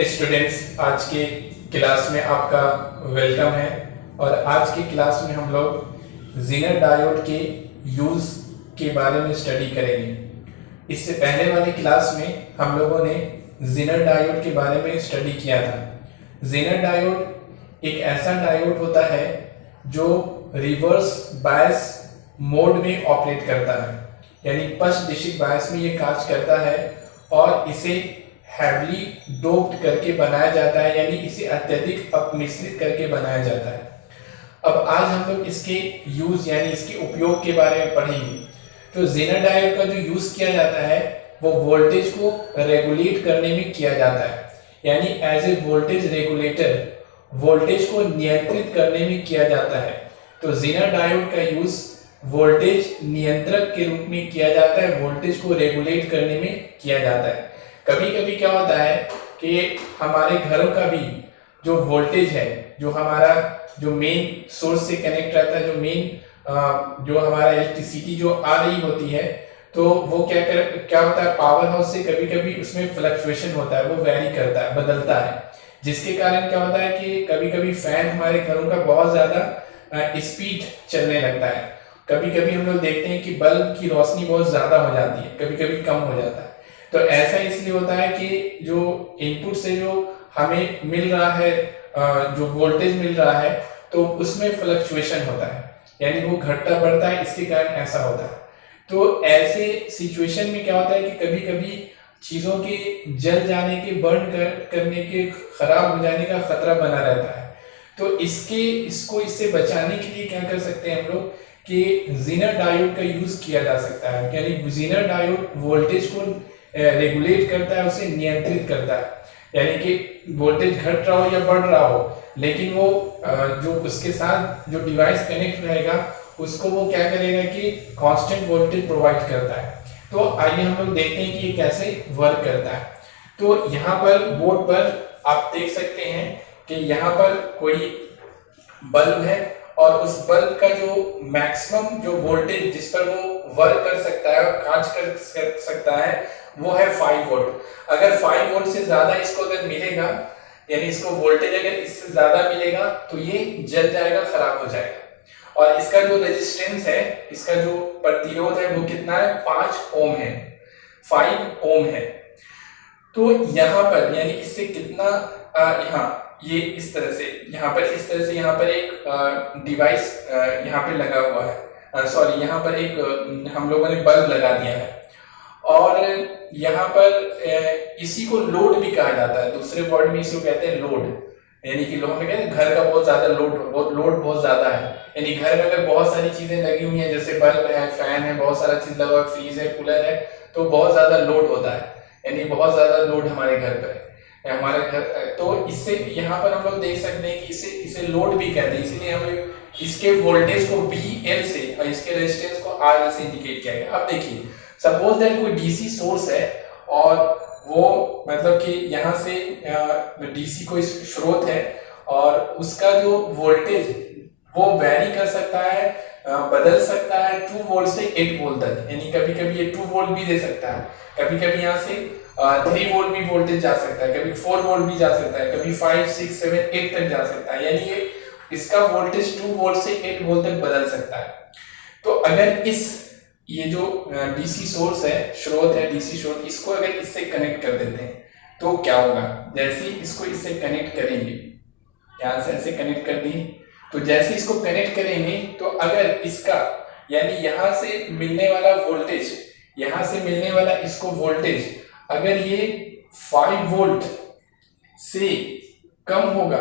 Students, आज के class में आपका वेलकम है। और आज की क्लास में हम लोग ज़ीनर डायोड के यूज़ के बारे में स्टडी करेंगे। इससे पहले वाली क्लास में हम लोगों ने ज़ीनर डायोड के बारे में स्टडी किया था। ज़ीनर डायोड एक ऐसा डायोड होता है जो रिवर्स बायस मोड में ऑपरेट करता है, यानी पश्च दिशिक बायस में ये कार्य करता है और इसे हैवली डोप्ड करके बनाया जाता है, यानी इसे अत्यधिक अपमिश्रित करके बनाया जाता है। अब आज हम लोग इसके यूज यानी इसके उपयोग के बारे में पढ़ेंगे। तो ज़ीनर डायोड का जो यूज किया जाता है वो वोल्टेज को रेगुलेट करने में किया जाता है, यानी as a voltage regulator voltage को नियंत्रित करने में किया जाता है। तो ज़ीनर डायोड का यूज वोल्टेज नियंत्रक के रूप में किया जाता है, वोल्टेज को रेगुलेट करने में किया जाता है। कभी कभी क्या होता है कि हमारे घरों का भी जो वोल्टेज है, जो हमारा जो मेन सोर्स से कनेक्ट रहता है, जो हमारा इलेक्ट्रिसिटी जो आ रही होती है, तो वो क्या होता है, पावर हाउस से कभी कभी उसमें फ्लक्चुएशन होता है, वो वेरी करता है, बदलता है। जिसके कारण क्या होता है कि कभी कभी फैन हमारे घरों का बहुत ज्यादा स्पीड चलने लगता है। कभी कभी हम लोग देखते हैं कि बल्ब की रोशनी बहुत ज्यादा हो जाती है, कभी कभी कम हो जाता है। तो ऐसा इसलिए होता है कि जो इनपुट से जो हमें मिल रहा है, जो वोल्टेज मिल रहा है, तो उसमें फ्लक्चुएशन होता है, यानी वो घटता बढ़ता है, इसके कारण ऐसा होता है। तो ऐसे सिचुएशन में क्या होता है कि कभी कभी चीजों के जल जाने के, करने के, खराब हो जाने का खतरा बना रहता है। तो इससे बचाने के लिए क्या कर सकते हैं हम लोग कि ज़ीनर डायोड का यूज किया जा सकता है, यानी ज़ीनर डायोड वोल्टेज को रेगुलेट करता है, उसे नियंत्रित करता है, यानी कि वोल्टेज घट रहा हो या बढ़ रहा हो, लेकिन वो जो उसके साथ जो डिवाइस कनेक्ट रहेगा उसको वो क्या करेगा कि कांस्टेंट वोल्टेज प्रोवाइड करता है। तो आइए हम लोग देखते हैं कि ये कैसे वर्क करता है। तो यहाँ पर बोर्ड पर आप देख सकते हैं कि यहाँ पर कोई बल्ब है और उस बल्ब का जो मैक्सिमम जो वोल्टेज जिस पर वो वर्क कर सकता है और कार्य कर सकता है वो है 5 वोल्ट। अगर 5 वोल्ट से ज्यादा इसको अगर मिलेगा, यानी इसको वोल्टेज अगर इससे ज्यादा मिलेगा तो ये जल जाएगा, खराब हो जाएगा। और इसका जो रेजिस्टेंस है, इसका जो प्रतिरोध है वो कितना है, 5 ओम है, 5 ओम है। तो यहाँ पर यानी इससे कितना यहाँ ये इस तरह से यहाँ पर एक डिवाइस यहाँ पे लगा हुआ है, सॉरी यहाँ पर एक हम लोगों ने बल्ब लगा दिया है और यहाँ पर इसी को लोड भी कहा जाता है। दूसरे वर्ड में इसको कहते हैं लोड, यानी कि हम कहते हैं घर का बहुत ज्यादा लोड बहुत ज्यादा है, यानी घर में अगर बहुत सारी चीजें लगी हुई हैं, जैसे बल्ब है, फैन है, बहुत सारा चीज लगा हुआ है, फ्रीज है, कूलर है, तो बहुत ज्यादा लोड होता है, यानी बहुत ज्यादा लोड हमारे घर पर है, हमारे घर। तो इससे यहाँ पर हम लोग देख सकते हैं कि इसे लोड भी कहते हैं, इसीलिए हम इसके वोल्टेज को VL से और इसके रेजिस्टेंस को RL से इंडिकेट किया गया। अब देखिए, सपोज दैट कोई डीसी सोर्स है और वो मतलब कि यहाँ से डीसी कोई स्रोत है और उसका जो वोल्टेज वो वेरी कर सकता है, बदल सकता है 2 वोल्ट से 8 वोल्ट तक, यानी कभी कभी ये 2 वोल्ट भी दे सकता है, कभी कभी यहाँ से 3 वोल्ट भी वोल्टेज जा सकता है, कभी 4 वोल्ट भी जा सकता है, कभी 5, 6, 7, 8 तक जा सकता है, यानी ये इसका वोल्टेज 2 वोल्ट से 8 वोल्ट तक बदल सकता है। तो अगर ये जो डीसी सोर्स है, स्रोत है, डीसी स्रोत, इसको अगर इससे कनेक्ट कर देते हैं तो क्या होगा, जैसे इसको इससे कनेक्ट करेंगे, यहाँ से ऐसे कनेक्ट कर दी, तो जैसे इसको कनेक्ट करेंगे तो अगर इसका यानी यहाँ से मिलने वाला वोल्टेज, यहाँ से मिलने वाला इसको वोल्टेज अगर ये 5 वोल्ट से कम होगा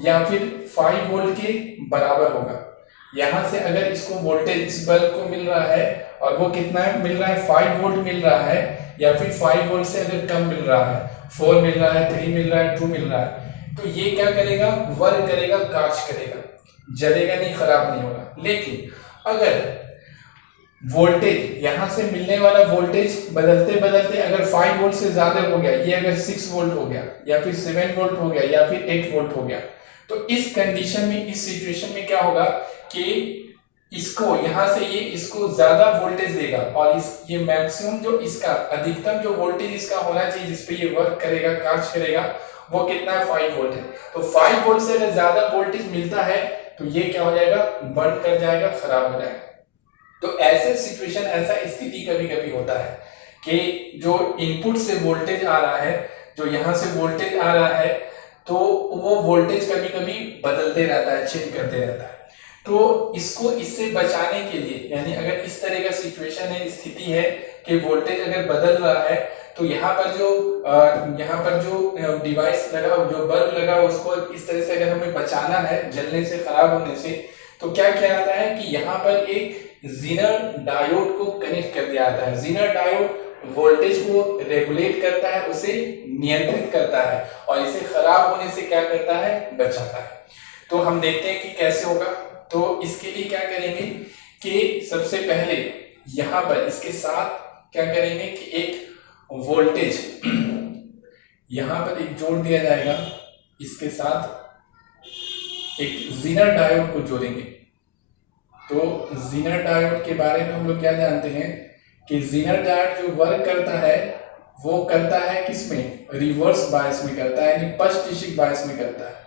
या फिर 5 वोल्ट के बराबर होगा, यहाँ से अगर इसको वोल्टेज इस बल्ब को मिल रहा है और वो कितना मिल रहा है, 5 वोल्ट मिल रहा है, या फिर 5 वोल्ट से अगर कम मिल रहा है, 4 मिल रहा है, 3 मिल रहा है, 2 मिल रहा है, तो ये क्या करेगा, वर्क करेगा, कार्य करेगा, जलेगा नहीं, खराब नहीं होगा। लेकिन अगर वोल्टेज यहाँ से मिलने वाला वोल्टेज बदलते बदलते अगर 5 वोल्ट से ज्यादा हो गया, ये अगर 6 वोल्ट हो गया या फिर 7 वोल्ट हो गया या फिर 8 वोल्ट हो गया, तो इस कंडीशन में, इस सिचुएशन में क्या होगा कि इसको यहाँ से ये इसको ज्यादा वोल्टेज देगा और ये मैक्सिमम जो इसका अधिकतम जो वोल्टेज इसका होना चाहिए जिसपे ये वर्क करेगा, कार्य करेगा, वो कितना है 5 वोल्ट है। तो 5 वोल्ट से अगर ज्यादा वोल्टेज मिलता है तो ये क्या हो जाएगा, बर्न कर जाएगा, खराब हो जाएगा। तो ऐसे सिचुएशन, ऐसा स्थिति कभी कभी होता है कि जो इनपुट से वोल्टेज आ रहा है, जो यहाँ से वोल्टेज आ रहा है, तो वो वोल्टेज कभी कभी बदलते रहता है, चेंज करते रहता है। तो इसको इससे बचाने के लिए, यानी अगर इस तरह का सिचुएशन है, स्थिति है कि वोल्टेज अगर बदल रहा है, तो यहाँ पर जो डिवाइस लगा, जो बल्ब लगा, उसको इस तरह से अगर हमें बचाना है जलने से, खराब होने से, तो क्या किया जाता है कि यहाँ पर एक जीनर डायोड को कनेक्ट कर दिया जाता है। जीनर डायोड वोल्टेज को रेगुलेट करता है, उसे नियंत्रित करता है और इसे खराब होने से क्या करता है, बचाता है। तो हम देखते हैं कि कैसे होगा। तो इसके लिए क्या करेंगे कि सबसे पहले यहाँ पर इसके साथ क्या करेंगे कि एक वोल्टेज यहाँ पर एक जोड़ दिया जाएगा, इसके साथ एक जीनर डायोड को जोड़ेंगे। तो जीनर डायोड के बारे में हम लोग क्या जानते हैं कि जीनर डायोड जो वर्क करता है वो करता है किसमें, रिवर्स बायस में करता है, यानी पश्च दिशा बायस में करता है।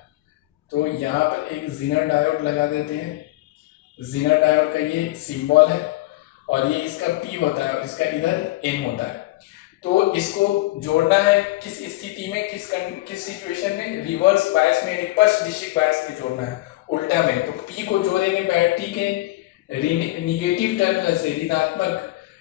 तो यहाँ पर एक जीनर डायोड लगा देते हैं। जीनर डायोड का ये सिंबल है और ये इसका P होता है और इसका इधर N होता है। तो इसको जोड़ना है किस स्थिति में, किस सिचुएशन में, रिवर्स बायस में, यानी पश्च दिशा बायस में जोड़ना है, उल्टा में। तो P को जोड़ेंगे बैटरी के निगेटिव टर्मिनल से,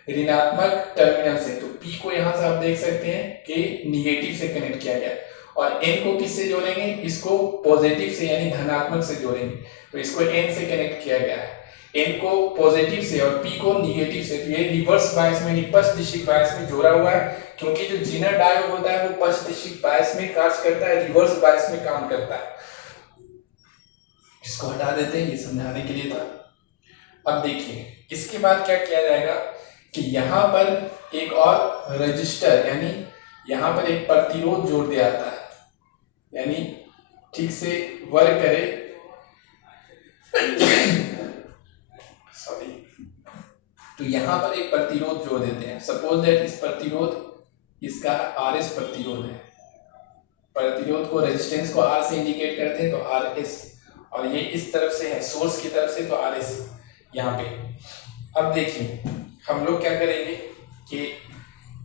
ऋणात्मक टर्मिनल से। तो P को यहाँ से आप देख सकते हैं कि निगेटिव से कनेक्ट किया गया, और N को किससे जोड़ेंगे, इसको पॉजिटिव से यानी धनात्मक से जोड़ेंगे। तो इसको N से कनेक्ट किया गया है, N को पॉजिटिव से और P को निगेटिव से। तो ये रिवर्स बायस में, पश्च दिशा बायस में जोड़ा हुआ है, क्योंकि जो जीनर डायोड होता है वो पश्च दिशा बायस में कार्य करता है, रिवर्स बायस में काम करता है। इसको हटा देते हैं, ये समझाने के लिए था। अब देखिए इसके बाद क्या किया जाएगा कि यहाँ पर एक और रजिस्टर, यानी यहाँ पर एक प्रतिरोध जोड़ दिया जाता है, यानी ठीक से वर्क करे, सॉरी। तो यहाँ पर एक प्रतिरोध जोड़ देते हैं। सपोज दैट इस प्रतिरोध इसका RS प्रतिरोध है। प्रतिरोध को, रेजिस्टेंस को R से इंडिकेट करते हैं, तो RS, और ये इस तरफ से है, सोर्स की तरफ से, तो RS यहाँ पे। अब देखिए हम लोग क्या करेंगे कि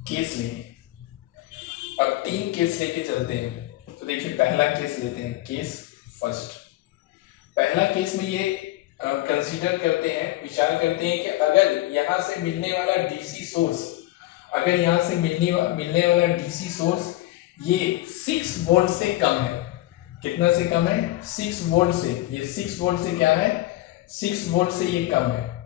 केस लेंगे, अब 3 केस लेके चलते हैं। तो देखिए पहला केस लेते हैं, केस फर्स्ट। पहला केस में ये कंसीडर करते हैं, विचार करते हैं कि अगर यहाँ से मिलने वाला डीसी सोर्स, अगर यहाँ से मिलने वाला डीसी सोर्स ये 6 वोल्ट से कम है। कितना से कम है, 6 वोल्ट से। ये 6 वोल्ट से क्या है, 6 वोल्ट से ये कम है,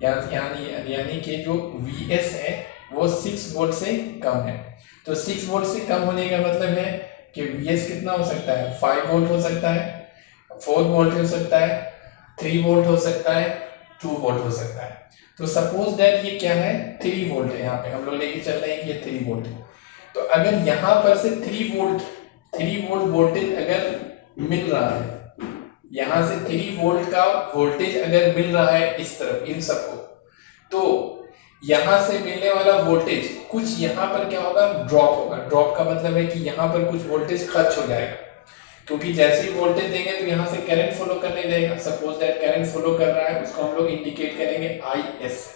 यानी कि जो Vs है वो 6 वोल्ट से कम है। तो 6 वोल्ट से कम होने का मतलब है कि Vs कितना हो सकता है, 5 वोल्ट हो सकता है, 4 वोल्ट हो सकता है, 3 वोल्ट हो सकता है, 2 वोल्ट हो सकता है। तो सपोज दैट ये क्या है, 3 वोल्ट है। यहाँ पे हम लोग लेके चल रहे हैं कि ये 3 वोल्ट है। तो अगर यहाँ पर से 3 वोल्ट वोल्टेज अगर मिल रहा है, यहाँ से 3 वोल्ट का वोल्टेज अगर मिल रहा है इस तरफ, इन सबको, तो यहाँ से मिलने वाला वोल्टेज कुछ यहाँ पर क्या होगा, ड्रॉप होगा। ड्रॉप का मतलब है कि यहाँ पर कुछ वोल्टेज खर्च हो जाएगा, क्योंकि जैसे ही वोल्टेज देंगे तो यहाँ से करंट फ्लो करने देगा। सपोज दैट करंट फ्लो कर रहा है, उसको हम लोग इंडिकेट करेंगे IS।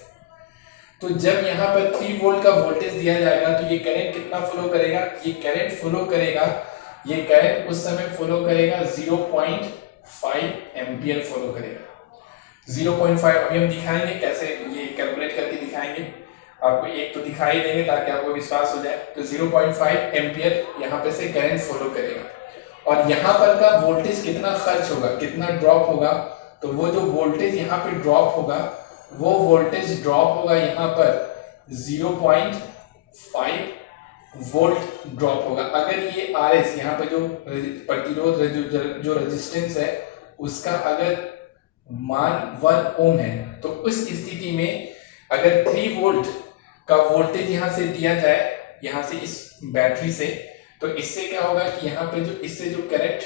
तो जब यहाँ पर 3 वोल्ट का वोल्टेज दिया जाएगा तो ये करंट कितना फ्लो करेगा, ये करंट फ्लो करेगा, ये करंट उस समय फ्लो करेगा 0.5 एम्पियर फ्लो करेगा। 0.5 अभी हम दिखाएंगे कैसे ये कैलकुलेट करके दिखाएंगे, आपको एक तो दिखाई देंगे ताकि आपको विश्वास हो जाए। तो 0.5 एम्पियर यहाँ पे से करंट फ्लो करेगा, और यहाँ पर का वोल्टेज कितना खर्च होगा, कितना ड्रॉप होगा, तो वो जो वोल्टेज यहाँ पे ड्रॉप होगा, वो वोल्टेज ड्रॉप होगा यहाँ पर 0.5 वोल्ट ड्रॉप होगा। अगर ये RS यहाँ पे जो प्रतिरोध, जो रेजिस्टेंस है, उसका अगर मान 1 ओम है, तो उस स्थिति में अगर 3 वोल्ट का वोल्टेज यहाँ से दिया जाए, यहाँ से इस बैटरी से, तो इससे क्या होगा कि यहाँ पे जो इससे जो करंट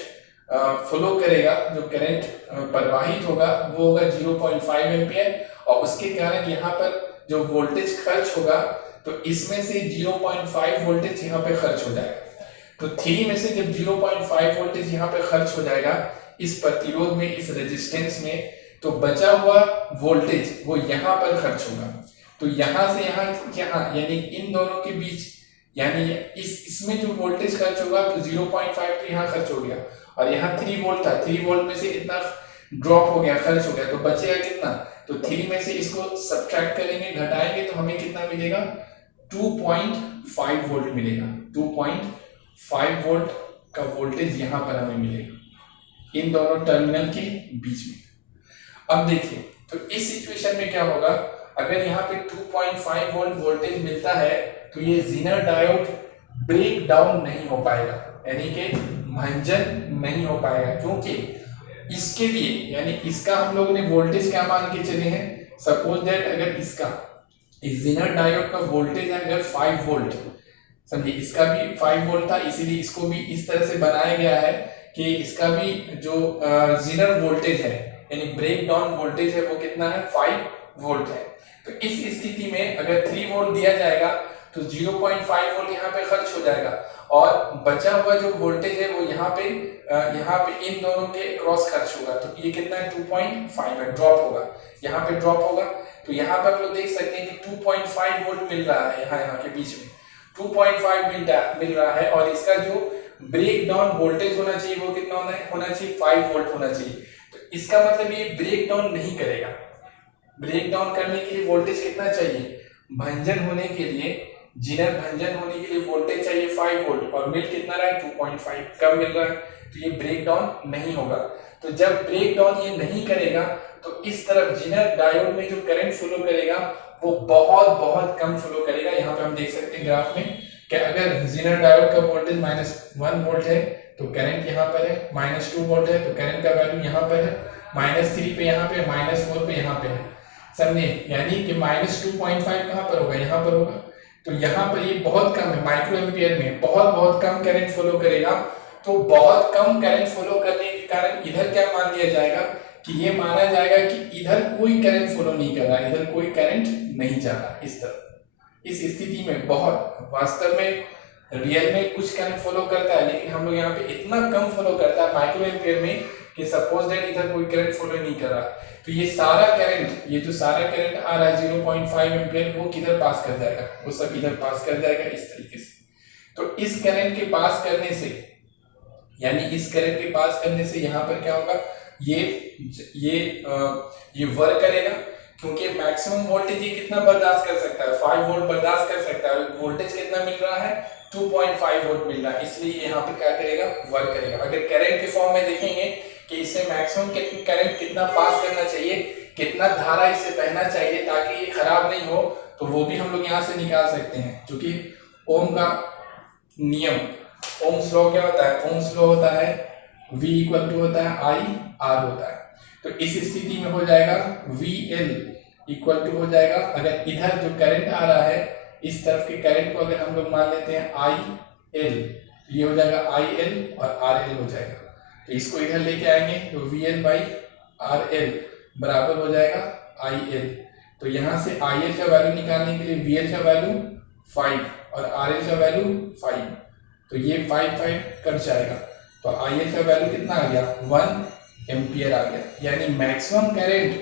फ्लो करेगा, जो करंट प्रवाहित होगा, वो होगा 0.5 एम्पियर, और उसके कारण यहाँ पर जो वोल्टेज खर्च होगा, तो इसमें से 0.5 वोल्टेज यहाँ पे खर्च हो जाएगा। तो 3 में से जब 0.5 वोल्टेज यहाँ पे खर्च हो जाएगा इस प्रतिरोध में, इस रेजिस्टेंस में, तो बचा हुआ वोल्टेज वो यहाँ पर खर्च होगा। तो यहाँ से यहाँ यानी इन दोनों के बीच, यानी इसमें जो वोल्टेज खर्च होगा तो 0.5 तो यहाँ खर्च हो गया, और यहाँ 3 वोल्ट था, 3 वोल्ट में से इतना ड्रॉप हो गया, खर्च हो गया, तो बचेगा कितना? तो 3 में से इसको सब्ट्रैक्ट करेंगे, घटाएंगे, तो हमें कितना मिलेगा? 2.5 वोल्ट मिलेगा। 2.5 वोल्ट का वोल्टेज यहाँ पर हमें मिलेगा इन दोनों टर्मिनल के बीच में। अब देखिए, तो इस सिचुएशन में क्या होगा, अगर यहाँ पे 2.5 वोल्ट वोल्टेज मिलता है तो ये ज़ीनर डायोड ब्रेक डाउन नहीं हो पाएगा, यानी कि भंजन नहीं हो पाएगा, क्योंकि इसके लिए, यानी इसका हम लोगों ने वोल्टेज क्या मान के चले हैं, सपोज दैट अगर इसका, इस ज़ीनर डायोड का वोल्टेज है अगर 5 वोल्ट, समझिए इसका भी 5 वोल्ट था, इसीलिए इसको भी इस तरह से बनाया गया है कि इसका भी जो ज़ीनर वोल्टेज है यानी ब्रेक डाउन वोल्टेज है वो कितना है? 5 वोल्ट है। तो इस स्थिति में अगर 3 वोल्ट दिया जाएगा तो 0.5 वोल्ट यहाँ पे खर्च हो जाएगा, और बचा हुआ जो वोल्टेज है वो यहाँ पे इन दोनों के क्रॉस खर्च होगा, तो ये कितना है? 2.5 है, ड्रॉप होगा, यहाँ पे ड्रॉप होगा। तो यहाँ पर लोग देख सकते हैं कि 2.5 वोल्ट मिल रहा है, यहाँ के बीच में 2.5 मिल रहा है, और इसका जो ब्रेक डाउन वोल्टेज होना चाहिए वो कितना होना चाहिए? 5 वोल्ट होना चाहिए। तो इसका मतलब ये ब्रेक डाउन नहीं करेगा। ब्रेक डाउन करने के लिए वोल्टेज कितना चाहिए? भंजन होने के लिए, ज़ीनर भंजन होने के लिए वोल्टेज चाहिए 5 वोल्ट, और मिल कितना रहा है? 2.5 कम मिल रहा है, तो ये ब्रेक डाउन नहीं होगा। तो जब ब्रेक डाउन ये नहीं करेगा तो इस तरफ ज़ीनर डायोड में जो करंट फ्लो करेगा वो बहुत कम फ्लो करेगा। यहाँ पे हम देख सकते हैं ग्राफ में कि अगर ज़ीनर डायोड का वोल्टेज -1 वोल्ट है तो करंट यहाँ पर है, -2 वोल्ट है तो करंट का वैल्यू यहाँ पर है, -3 पे यहाँ पे, -4 पे यहाँ पे है, समझे? यानी कि -2.5 कहाँ पर होगा? यहाँ पर होगा। तो यहाँ पर ये बहुत कम है, माइक्रो एम्पियर में बहुत कम करंट फ्लो करेगा। तो बहुत कम करंट फ्लो करने के कारण इधर क्या मान लिया जाएगा कि ये माना जाएगा कि इधर कोई करंट फ्लो नहीं कर रहा, इधर कोई करंट नहीं जा रहा इस तरफ। इस स्थिति में बहुत वास्तव में रियल में कुछ करंट फ्लो करता है, लेकिन हम लोग यहाँ पे इतना कम फ्लो करता है माइक्रो एम्पियर में कि सपोज दैट इधर कोई करंट फ्लो नहीं कर रहा। तो ये सारा करंट, ये जो सारा करंट आ रहा है 0.5 एम्पियर, वो किधर पास कर जाएगा? वो सब इधर पास कर जाएगा इस तरीके से। तो इस करंट के पास करने से, यानी इस करंट के पास करने से यहाँ पर क्या होगा? ये वर्क करेगा, क्योंकि मैक्सिमम वोल्टेज ये कितना बर्दाश्त कर सकता है? 5 वोल्ट बर्दाश्त कर सकता है। वोल्टेज कितना मिल रहा है? 2.5 वोल्ट मिल रहा है, इसलिए यहाँ पे क्या करेगा? वर्क करेगा। अगर करंट के फॉर्म में देखेंगे कि इससे मैक्सिमम करंट कितना पास करना चाहिए, कितना धारा इससे बहना चाहिए ताकि ये खराब नहीं हो, तो वो भी हम लोग यहाँ से निकाल सकते हैं, क्योंकि ओम का नियम, ओम्स लॉ क्या होता है? ओम्स लॉ होता है V इक्वल टू होता है I R होता है। तो इस स्थिति में हो जाएगा VL इक्वल टू हो जाएगा, अगर इधर जो करंट आ रहा है इस तरफ के करंट को अगर हम लोग मान लेते हैं IL, ये हो जाएगा IL और RL हो जाएगा। तो इसको इधर लेके आएंगे तो VL बाई RL बराबर हो जाएगा IL। तो यहाँ से IL का वैल्यू निकालने के लिए VL का वैल्यू 5 और RL का वैल्यू 5, तो ये 5 कट जाएगा, तो IL का वैल्यू कितना आ गया? 1 एम्पियर आ गया। यानी मैक्सिमम करंट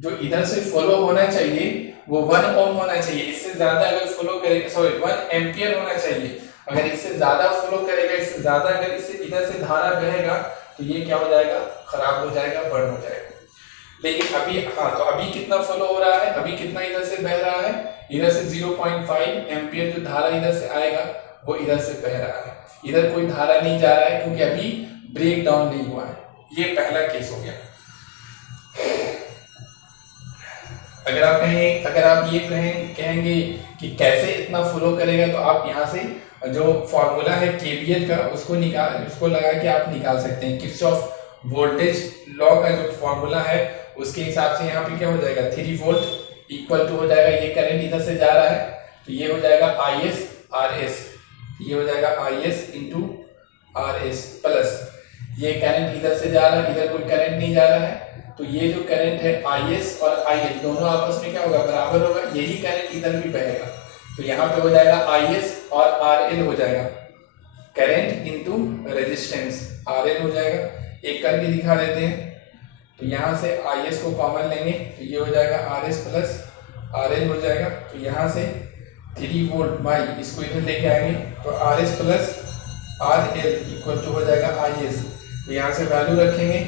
जो इधर से फॉलो होना चाहिए वो 1 ओम होना चाहिए। इससे ज्यादा अगर फॉलो करेगा, सॉरी 1 एम्पियर होना चाहिए। अगर इससे ज्यादा फॉलो करेगा, इससे ज्यादा अगर इससे इधर से धारा बहेगा तो ये क्या हो जाएगा? खराब हो जाएगा, बर्न हो जाएगा। लेकिन अभी तो अभी कितना फॉलो हो रहा है? अभी कितना इधर से बह रहा है? इधर से 0.5 एम्पियर जो धारा इधर से आएगा वो इधर से बह रहा है, इधर कोई धारा नहीं जा रहा है क्योंकि अभी ब्रेक डाउन नहीं हुआ है। ये पहला केस हो गया। अगर आप ये कहेंगे कि कैसे इतना फ्लो करेगा, तो आप यहाँ से जो फॉर्मूला है केवीएल का उसको लगा के आप निकाल सकते हैं। किरचॉफ वोल्टेज लॉ का जो फॉर्मूला है उसके हिसाब से यहाँ पे क्या हो जाएगा? 3 वोल्ट इक्वल टू हो जाएगा, ये करंट इधर से जा रहा है तो ये हो जाएगा IS RS, ये हो जाएगा IS इंटू RS प्लस ये करंट इधर से जा रहा है, इधर कोई करंट नहीं जा रहा है, तो ये जो करंट है IS और IL दोनों आपस में क्या होगा? बराबर होगा। यही करंट इधर भी बहेगा, तो यहाँ पे हो जाएगा IS और RL हो जाएगा। करंट इंटू रेजिस्टेंस RL हो जाएगा। एक करके दिखा देते हैं। तो यहाँ से IS को कॉमन लेंगे तो ये हो जाएगा RS प्लस RL हो जाएगा। तो यहाँ से 3 वोल्ट बाई इसको इधर लेके आएंगे तो RS plus RL equal to हो जाएगा IS। तो यहाँ से वैल्यू रखेंगे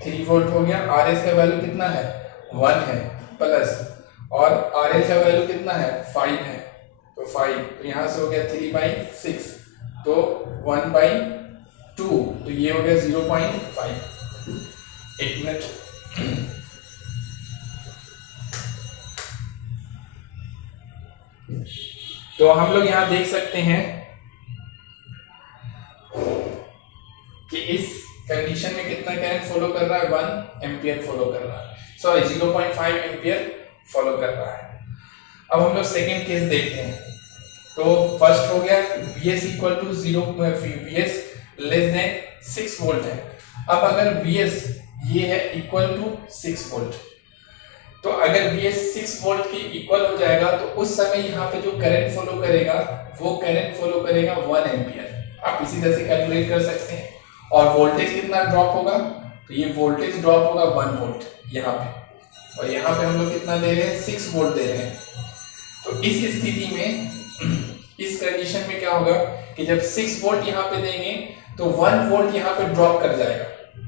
3 वोल्ट हो गया। RS का वैल्यू कितना है 1 है प्लस और RL का वैल्यू कितना है 5 है तो 5। तो यहाँ से हो गया 3/6 तो 1/2 तो ये हो गया 0.5। एक मिनट। तो हम लोग यहाँ देख सकते हैं कि इस कंडीशन में कितना करंट फॉलो कर रहा है 1 एम्पियर फॉलो कर रहा है, सॉरी 0.5 एम्पियर फॉलो कर रहा है। अब हम लोग सेकेंड केस देखते हैं। तो फर्स्ट हो गया Vs equal to 0 Vs less than 6 volt है। अब अगर Vs ये है इक्वल टू 6 वोल्ट, तो अगर Vs 6 वोल्ट के इक्वल हो जाएगा तो उस समय यहाँ पे जो करंट फॉलो करेगा वो करंट फॉलो करेगा 1 एम्पियर। आप इसी तरह से कैलकुलेट कर सकते हैं। और वोल्टेज कितना ड्रॉप होगा तो ये वोल्टेज ड्रॉप होगा 1 वोल्ट यहाँ पे, और यहाँ पे हम लोग कितना दे रहे हैं 6 वोल्ट दे रहे हैं। तो इस स्थिति में इस कंडीशन में क्या होगा कि जब 6 वोल्ट यहाँ पे देंगे तो 1 वोल्ट यहाँ पे ड्रॉप कर जाएगा।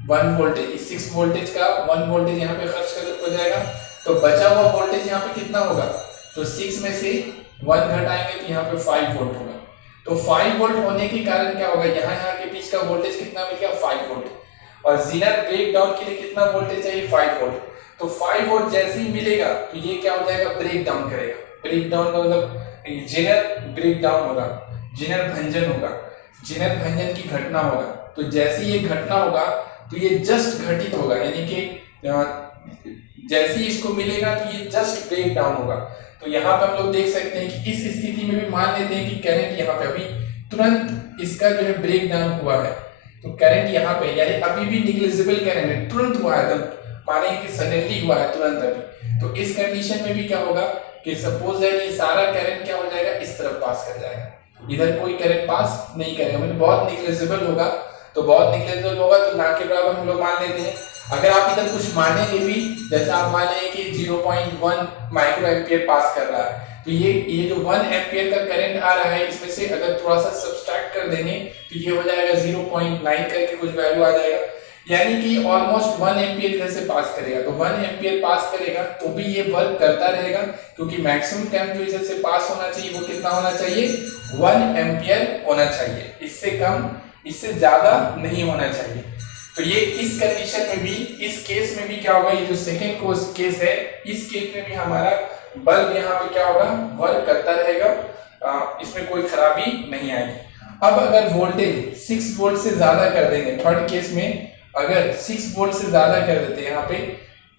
1 वोल्टेज इस 6 वोल्टेज का 1 वोल्टेज यहाँ पे खर्च कर हो जाएगा। तो बचा हुआ वोल्टेज यहाँ पे कितना होगा तो 6 में से 1 घटाएंगे तो यहाँ पे 5 वोल्ट होगा। तो 5 वोल्ट होने के कारण क्या होगा यहाँ के बीच का वोल्टेज कितना मिल गया 5 वोल्ट। और जीनर ब्रेक डाउन के लिए कितना वोल्टेज चाहिए 5 वोल्ट। तो 5 वोल्ट जैसे ही मिलेगा तो ये क्या हो जाएगा ब्रेक डाउन करेगा। ब्रेक डाउन का मतलब जेनर ब्रेक डाउन होगा, जेनर भंजन होगा, जेनर भंजन की घटना होगा। तो जैसे ये घटना होगा तो ये जस्ट घटित होगा, यानी कि जैसे ही इसको मिलेगा तो ये जस्ट ब्रेक डाउन होगा। तो यहाँ पे हम लोग देख सकते हैं कि इस स्थिति में भी मान लेते हैं कि करंट यहाँ पे अभी तुरंत इसका जो है ब्रेक डाउन हुआ है। तो करंट यहाँ पे यानी अभी भी निग्लिजिबल करंट है, तुरंत हुआ है, माने कि सडनली हुआ है तुरंत अभी। तो इस कंडीशन में भी क्या होगा कि सपोज दैट ये सारा करंट क्या हो जाएगा इस तरफ पास कर जाएगा, इधर कोई करंट पास नहीं करेगा, मतलब बहुत निग्लिजिबल होगा। तो बहुत निग्लिजिबल होगा तो ना के बराबर हम लोग मान लेते हैं। अगर आप इधर कुछ मानेंगे भी, जैसे आप मान लेंगे कि 0.1 माइक्रो एम्पियर पास कर रहा है, तो ये जो 1 एम्पियर का करंट आ रहा है इसमें से अगर थोड़ा सा सब्सट्रैक्ट कर देंगे तो ये हो जाएगा 0.9 करके कुछ वैल्यू आ जाएगा, यानी कि ऑलमोस्ट 1 एम्पियर इधर से पास करेगा। तो 1 एम्पियर पास करेगा तो भी ये वर्क करता रहेगा, क्योंकि मैक्सिमम करंट जो इधर से पास होना चाहिए वो कितना होना चाहिए 1 एम्पियर होना चाहिए, इससे कम इससे ज्यादा नहीं होना चाहिए। तो ये इस कंडीशन में भी, इस केस में भी क्या होगा, ये जो सेकेंड केस है इस केस में भी हमारा बल्ब यहाँ पे क्या होगा वर्क करता रहेगा, इसमें कोई खराबी नहीं आएगी। अब अगर वोल्टेज 6 वोल्ट से ज्यादा कर देंगे, थर्ड केस में अगर 6 वोल्ट से ज्यादा कर देते हैं,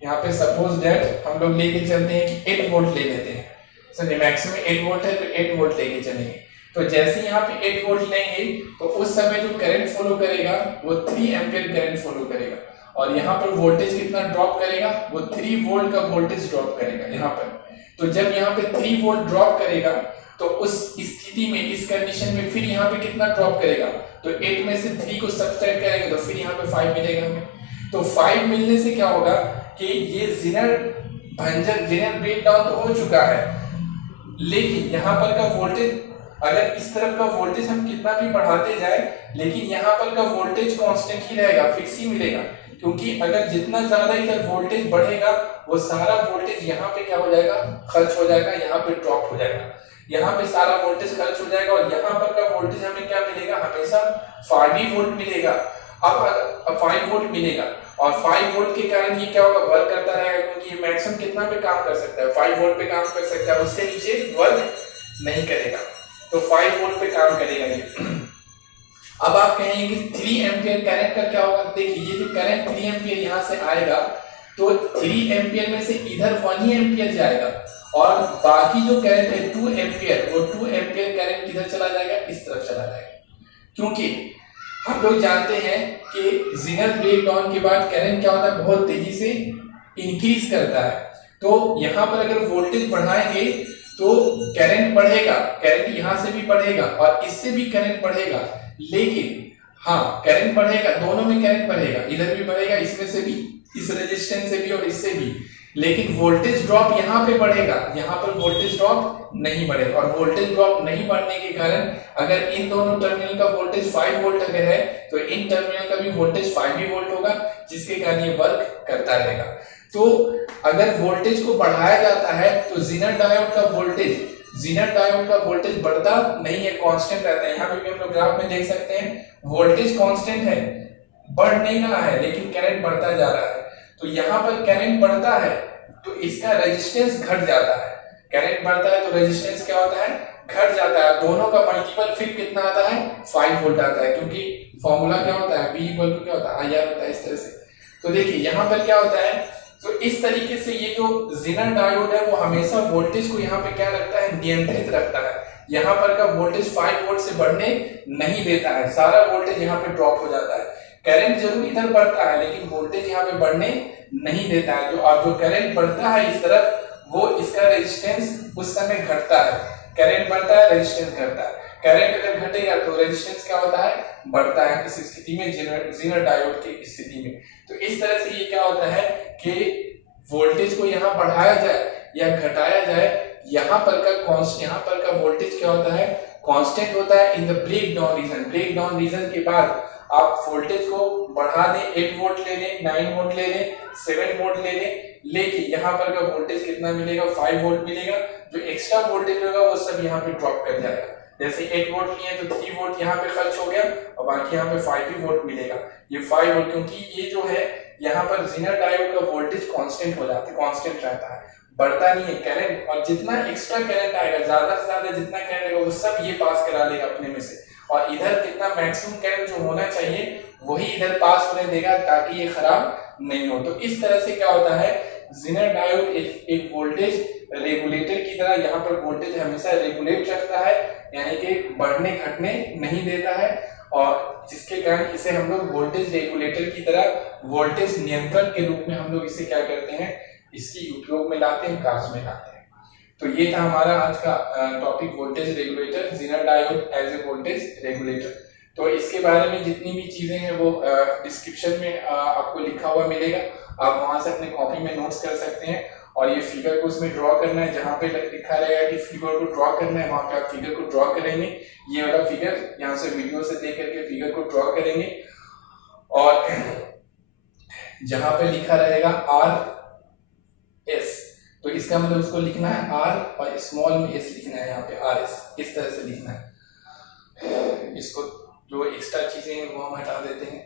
यहाँ पे सपोज दैट हम लोग लेके चलते हैं कि 8 वोल्ट ले लेते हैं, समझे मैक्सिमम 8 वोल्ट है तो 8 वोल्ट लेके चलेंगे। तो जैसे यहाँ पे 8 वोल्ट लेंगे तो उस समय जो करंट फॉलो करेगा वो 3 एम्पियर करंट फॉलो करेगा, और यहाँ पर वोल्टेज कितना ड्रॉप करेगा वो 3 वोल्ट का वोल्टेज ड्रॉप करेगा यहाँ पर। तो जब यहाँ पे 3 वोल्ट ड्रॉप करेगा तो उस स्थिति में, इस कंडीशन में फिर यहाँ पे कितना ड्रॉप करेगा, तो 8 में से 3 को सब्ट्रैक्ट करेंगे तो फिर यहाँ पे 5 मिलेगा हमें। तो 5 मिलने से क्या होगा कि ये जेनर भंजन, जेनर ब्रेक डाउन तो हो चुका है, लेकिन यहाँ पर का वोल्टेज, अगर इस तरफ का वोल्टेज हम कितना भी बढ़ाते जाए लेकिन यहाँ पर का वोल्टेज कांस्टेंट ही रहेगा, फिक्स ही मिलेगा, क्योंकि अगर जितना ज्यादा इधर वोल्टेज बढ़ेगा वो सारा वोल्टेज यहाँ पे क्या हो जाएगा खर्च हो जाएगा, यहाँ पे ड्रॉप हो जाएगा, यहाँ पे सारा वोल्टेज खर्च हो जाएगा, और यहाँ पर का वोल्टेज हमें क्या मिलेगा हमेशा 5 वोल्ट मिलेगा। अब 5 वोल्ट मिलेगा, और 5 वोल्ट के कारण ये क्या होगा वर्क करता रहेगा, क्योंकि ये मैक्सिमम कितना पे काम कर सकता है 5 वोल्ट पे काम कर सकता है, उससे नीचे वर्क नहीं करेगा। तो 5 वोल्ट पे काम करेगा ये। अब आप कहेंगे कि 3 एम्पियर करंट का क्या होगा, देखिए ये जो करंट 3 एम्पियर यहाँ से आएगा तो 3 एम्पियर में से इधर 1 ही एम्पियर जाएगा, और बाकी जो करंट है 2 एम्पियर, वो 2 एम्पियर करंट किधर चला जाएगा इस तरफ चला जाएगा, क्योंकि हम लोग जानते हैं कि जेनर ब्रेक डाउन के बाद करंट क्या होता है बहुत तेजी से इंक्रीज करता है। तो यहाँ पर अगर वोल्टेज बढ़ाएंगे तो करंट बढ़ेगा, करंट यहां से भी बढ़ेगा और इससे भी करंट बढ़ेगा, लेकिन हाँ करंट बढ़ेगा, दोनों में करंट बढ़ेगा, इधर भी बढ़ेगा, इसमें से भी, इस रेजिस्टेंस से भी और इससे भी, लेकिन वोल्टेज ड्रॉप यहाँ पे बढ़ेगा, यहाँ पर वोल्टेज ड्रॉप नहीं बढ़ेगा। और वोल्टेज ड्रॉप नहीं बढ़ने के कारण अगर इन दोनों टर्मिनल का वोल्टेज 5 वोल्ट अगर है तो इन टर्मिनल का भी वोल्टेज 5 ही वोल्ट होगा, जिसके कारण ये वर्क करता रहेगा। तो अगर वोल्टेज को बढ़ाया जाता है तो ज़ेनर डायोड का वोल्टेज बढ़ता नहीं है, कांस्टेंट रहता है। यहाँ पे भी हम लोग ग्राफ में देख सकते हैं वोल्टेज कांस्टेंट है, बढ़ नहीं रहा है, लेकिन करंट बढ़ता जा रहा है। तो यहाँ पर करंट बढ़ता है तो इसका रेजिस्टेंस घट जाता है, करंट बढ़ता है तो रेजिस्टेंस क्या होता है, घट जाता है। दोनों का मल्टीपल फिर कितना आता है, 5 वोल्ट आता है, क्योंकि फॉर्मूला क्या होता है, V इक्वल टू क्या होता है, IR होता है, इस तरह से। तो देखिए यहाँ पर क्या होता है, तो इस तरीके से ये जो ज़ेनर डायोड है वो हमेशा वोल्टेज को यहाँ पे क्या रखता है, नियंत्रित रखता है। यहाँ पर का वोल्टेज 5 वोल्ट से बढ़ने नहीं देता है, सारा वोल्टेज यहाँ पे ड्रॉप हो जाता है। करंट जरूर इधर बढ़ता है लेकिन वोल्टेज यहाँ पे बढ़ने नहीं देता है। जो करंट बढ़ता है इस तरफ, वो इसका रेजिस्टेंस उस समय घटता है, करंट बढ़ता है रेजिस्टेंस घटता है। करंट अगर घटेगा तो रेजिस्टेंस क्या होता है, बढ़ता है। इस स्थिति में ज़ेनर डायोड की स्थिति में तो इस तरह से ये क्या होता है कि वोल्टेज को यहाँ बढ़ाया जाए या घटाया जाए, यहाँ पर का वोल्टेज क्या होता है, कांस्टेंट होता है in the breakdown region के बाद आप वोल्टेज को बढ़ा दें, 8 वोल्ट ले लें, 9 वोल्ट ले लें, 7 वोल्ट ले लें, लेकिन यहाँ पर का वोल्टेज कितना मिलेगा, 5 वोल्ट मिलेगा। जो एक्स्ट्रा वोल्टेज होगा वो सब यहाँ पे ड्रॉप कर जाएगा। जैसे 8 वोल्ट लिए तो 3 वोल्ट यहाँ पे खर्च हो गया और बाकी यहाँ पे 5 ही वोल्ट मिलेगा। ये 5 वोल्ट, क्योंकि ये जो है यहाँ पर ज़ेनर डायोड का वोल्टेज कांस्टेंट हो जाता है, कांस्टेंट रहता है, बढ़ता नहीं है करंट। और जितना एक्स्ट्रा करंट आएगा, ज्यादा से ज्यादा जितना करंट आएगा वो सब ये पास करा लेगा अपने में से, और इधर कितना मैक्सिमम करंट जो होना चाहिए वही इधर पास होने देगा ताकि ये खराब नहीं हो। तो इस तरह से क्या होता है, ज़ेनर डायोड एक वोल्टेज रेगुलेटर की तरह यहाँ पर वोल्टेज हमेशा रेगुलेट रखता है, यानी कि बढ़ने घटने नहीं देता है, और जिसके कारण इसे हम लोग वोल्टेज रेगुलेटर की तरह, वोल्टेज नियंत्रण के रूप में हम लोग इसे क्या करते हैं, इसकी उपयोग में लाते हैं, कार्य में लाते हैं। तो ये था हमारा आज का topic, voltage regulator, Zener diode as a voltage regulator. तो इसके बारे में जितनी भी चीजें हैं वो डिस्क्रिप्शन में आपको लिखा हुआ मिलेगा, आप वहां से अपने कॉपी में नोट्स कर सकते हैं। और ये फिगर को उसमें ड्रॉ करना है, जहाँ पे लिखा रहेगा कि फिगर को ड्रॉ करना है, वहां पे आप फिगर को ड्रॉ करेंगे। ये वाला फिगर यहाँ से वीडियो से देख करके फिगर को ड्रॉ करेंगे, और जहाँ पे लिखा रहेगा RS, तो इसका मतलब उसको लिखना है R और स्मॉल में S लिखना है, यहाँ पे RS इस तरह से लिखना है। इसको जो एक्स्ट्रा चीजें हैं वो हम हटा देते हैं।